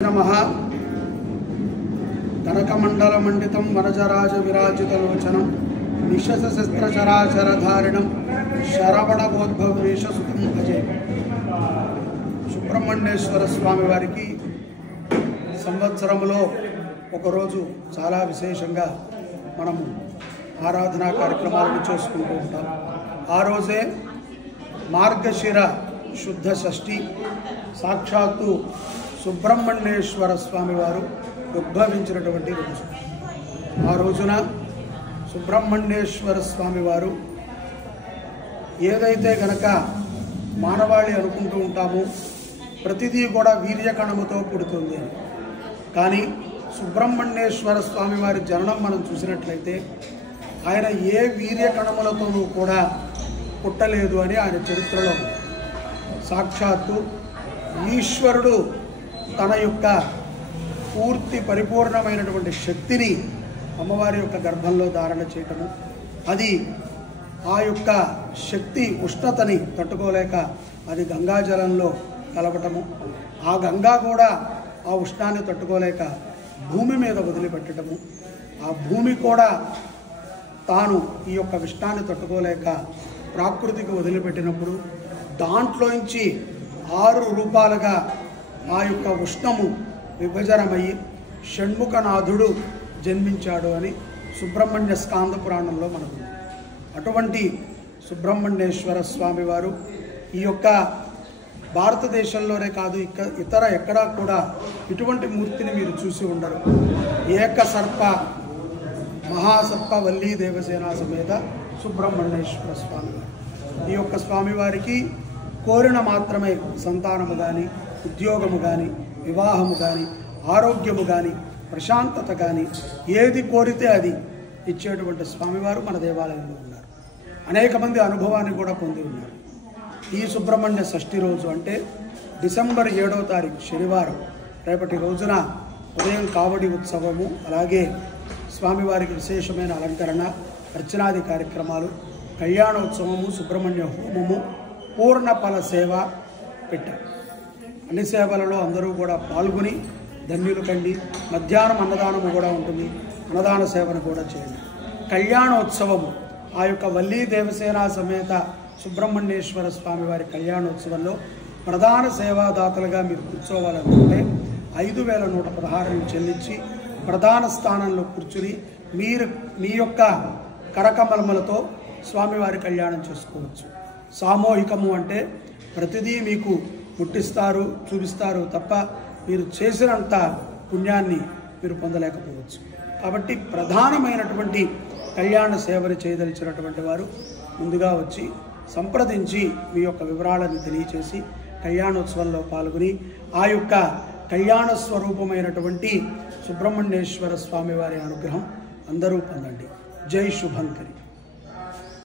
नमः कनकमण्डलमण्डितं वनजराजविराजितलोचनं निशस्त्रचराचरधारिणं शरवणगोद्भवेशसुतं भजे। సుబ్రహ్మణ్యేశ్వర స్వామి వారికి సంవత్సరంలో ఒకరోజు చాలా విశేషంగా మనము ఆరాధనా కార్యక్రమాలను చేసుకుంటూ ఉంటాం। ఆ రోజే మార్గశిర శుద్ధ షష్ఠి సాక్షాత్తు సుబ్రహ్మణ్యేశ్వర స్వామి వారు ఉద్భవించినటువంటి రోజు। ఆ రోజున సుబ్రహ్మణ్యేశ్వర స్వామి వారు ఏదైతే గనక మానవాళి అనుకుంటూ ఉంటామో ప్రతిదీ కూడా వీర్యకణముతో పుడుతుంది అని, కానీ సుబ్రహ్మణ్యేశ్వర స్వామి వారి జననం మనం చూసినట్లయితే ఆయన ఏ వీర్యకణములతోనూ కూడా పుట్టలేదు అని ఆయన చరిత్రలో సాక్షాత్తు ఈశ్వరుడు తన యొక్క పూర్తి పరిపూర్ణమైనటువంటి శక్తిని అమ్మవారి యొక్క గర్భంలో ధారణ చేయటము, అది ఆ యొక్క శక్తి ఉష్ణతని తట్టుకోలేక అది గంగాజలంలో కలపటము, ఆ గంగా కూడా ఆ ఉష్ణాన్ని తట్టుకోలేక భూమి మీద వదిలిపెట్టడము, ఆ భూమి కూడా తాను ఈ యొక్క విష్ణాన్ని తట్టుకోలేక ప్రాకృతికి వదిలిపెట్టినప్పుడు దాంట్లోంచి 6 రూపాలుగా ఆ యొక్క ఉష్ణము విభజనమయ్యి షణ్ముఖనాథుడు జన్మించాడు అని సుబ్రహ్మణ్య స్కాంద పురాణంలో మనకు అటువంటి సుబ్రహ్మణ్యేశ్వర స్వామి వారు ఈ యొక్క భారతదేశంలోనే కాదు ఇతర ఎక్కడా కూడా ఇటువంటి మూర్తిని మీరు చూసి ఉండరు। ఏకసర్ప మహాసర్ప వల్లీ దేవసేన సమేత సుబ్రహ్మణ్యేశ్వర స్వామి వారు ఈ యొక్క స్వామివారికి కోరిన మాత్రమే సంతానము కానీ ఉద్యోగము కానీ వివాహము కానీ ఆరోగ్యము కానీ ప్రశాంతత కానీ ఏది కోరితే అది ఇచ్చేటువంటి స్వామివారు మన దేవాలయంలో ఉన్నారు। అనేక మంది అనుభవాన్ని కూడా పొంది ఉన్నారు। ఈ సుబ్రహ్మణ్య షష్ఠి రోజు అంటే డిసెంబర్ 7వ తారీఖు శనివారం రేపటి రోజున ఉదయం కావడి ఉత్సవము, అలాగే స్వామివారికి విశేషమైన అలంకరణ అర్చనాది కార్యక్రమాలు, కళ్యాణోత్సవము, సుబ్రహ్మణ్య హోమము, పూర్ణ ఫల సేవ పెట్టారు। అన్ని సేవలలో అందరూ కూడా పాల్గొని ధన్యులు కండి। మధ్యాహ్నం అన్నదానము కూడా ఉంటుంది, అన్నదాన సేవను కూడా చేయండి। కళ్యాణోత్సవము ఆ యొక్క వల్లీ దేవసేన సమేత సుబ్రహ్మణ్యేశ్వర స్వామి వారి కళ్యాణోత్సవంలో ప్రధాన సేవాదాతలుగా మీరు కూర్చోవాలనుకుంటే 5116 చెల్లించి ప్రధాన స్థానంలో కూర్చుని మీ యొక్క కరకమలములతో స్వామివారి కళ్యాణం చేసుకోవచ్చు। సామూహికము అంటే ప్రతిదీ మీకు ముట్టిస్తారు, చూపిస్తారు తప్ప మీరు చేసినంత పుణ్యాన్ని మీరు పొందలేకపోవచ్చు। కాబట్టి ప్రధానమైనటువంటి కళ్యాణ సేవను చేయదలిచినటువంటి వారు ముందుగా వచ్చి సంప్రదించి మీ యొక్క వివరాలను తెలియచేసి కళ్యాణోత్సవంలో పాల్గొని ఆ యొక్క కళ్యాణ స్వరూపమైనటువంటి సుబ్రహ్మణ్యేశ్వర స్వామి వారి అనుగ్రహం అందరూ పొందండి। జై శుభంకరి।